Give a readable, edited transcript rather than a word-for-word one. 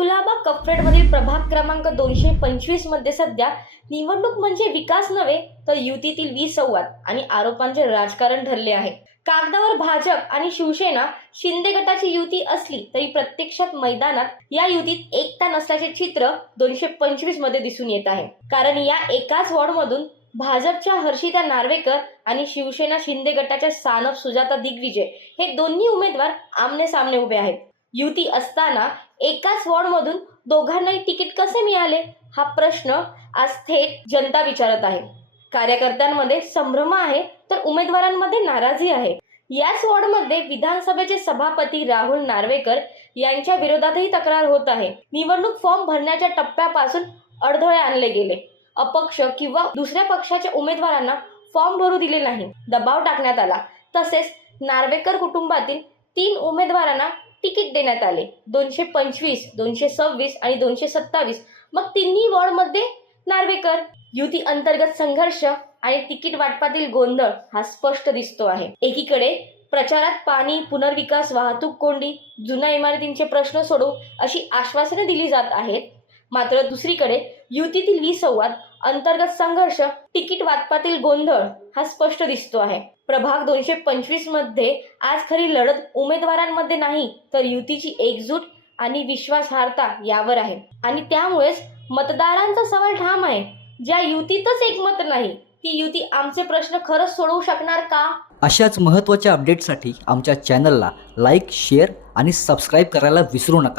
कुलाबा कफरेडमधील प्रभाग क्रमांक 225 मध्ये सध्या निवडणूक म्हणजे विकास नव्हे तर युतीतील विसंवाद आणि आरोपांचे राजकारण ठरले आहे. कागदावर भाजप आणि शिवसेना शिंदे गटाची युती असली तरी प्रत्यक्षात मैदानात या युतीत एकता नसल्याचे चित्र 225 मध्ये दिसून येत आहे. कारण या एकाच वॉर्डमधून भाजपच्या हर्षिता नार्वेकर आणि शिवसेना शिंदे गटाच्या सानप सुजाता दिग्विजय हे दोन्ही उमेदवार आमने सामने उभे आहेत. युती असताना एकाच वॉर्डमधून दोघांनाही तिकीट कसे मिळाले हा प्रश्न आज थेट जनता विचारत आहे. कार्यकर्त्यांमध्ये संभ्रम आहे तर उमेदवारांमध्ये नाराजी आहे. याच वॉर्डमध्ये विधानसभेचे सभापती राहुल नार्वेकर यांच्या विरोधातही तक्रार होत आहे. निवडणूक फॉर्म भरण्याच्या टप्प्यापासून अडथळे आणले गेले. अपक्ष किंवा दुसऱ्या पक्षाच्या उमेदवारांना फॉर्म भरू दिले नाही, दबाव टाकण्यात आला. तसेच नार्वेकर कुटुंबातील 3 उमेदवारांना तिकीट देण्यात आले. 225, 226 आणि 227. मग तिन्ही वॉर्डमध्ये नार्वेकर. युती अंतर्गत संघर्ष आणि तिकीट वाटपातील गोंधळ हा स्पष्ट दिसतो आहे. एकीकडे प्रचारात पाणी, पुनर्विकास, वाहतूक कोंडी, जुन्या इमारतींचे प्रश्न सोडवू अशी आश्वासने दिली जात आहेत. मात्र दुसरीकडे युतीतील विसंवाद, अंतर्गत संघर्ष, तिकीट वाटपातील गोंधळ हा स्पष्ट दिसतो आहे. प्रभाग 225 मध्ये आज खरी लढत उमेदवारांमध्ये नाही तर युतीची एकजूट आणि विश्वासार्हता यावर आहे. आणि त्यामुळेच मतदारांचा सवाल ठाम आहे. ज्या युतीतच एकमत नाही ती युती आमचे प्रश्न खरंच सोडवू शकणार का? अशाच महत्त्वाच्या अपडेटसाठी आमच्या चॅनलला लाईक, शेअर आणि सबस्क्राईब करायला विसरू नका.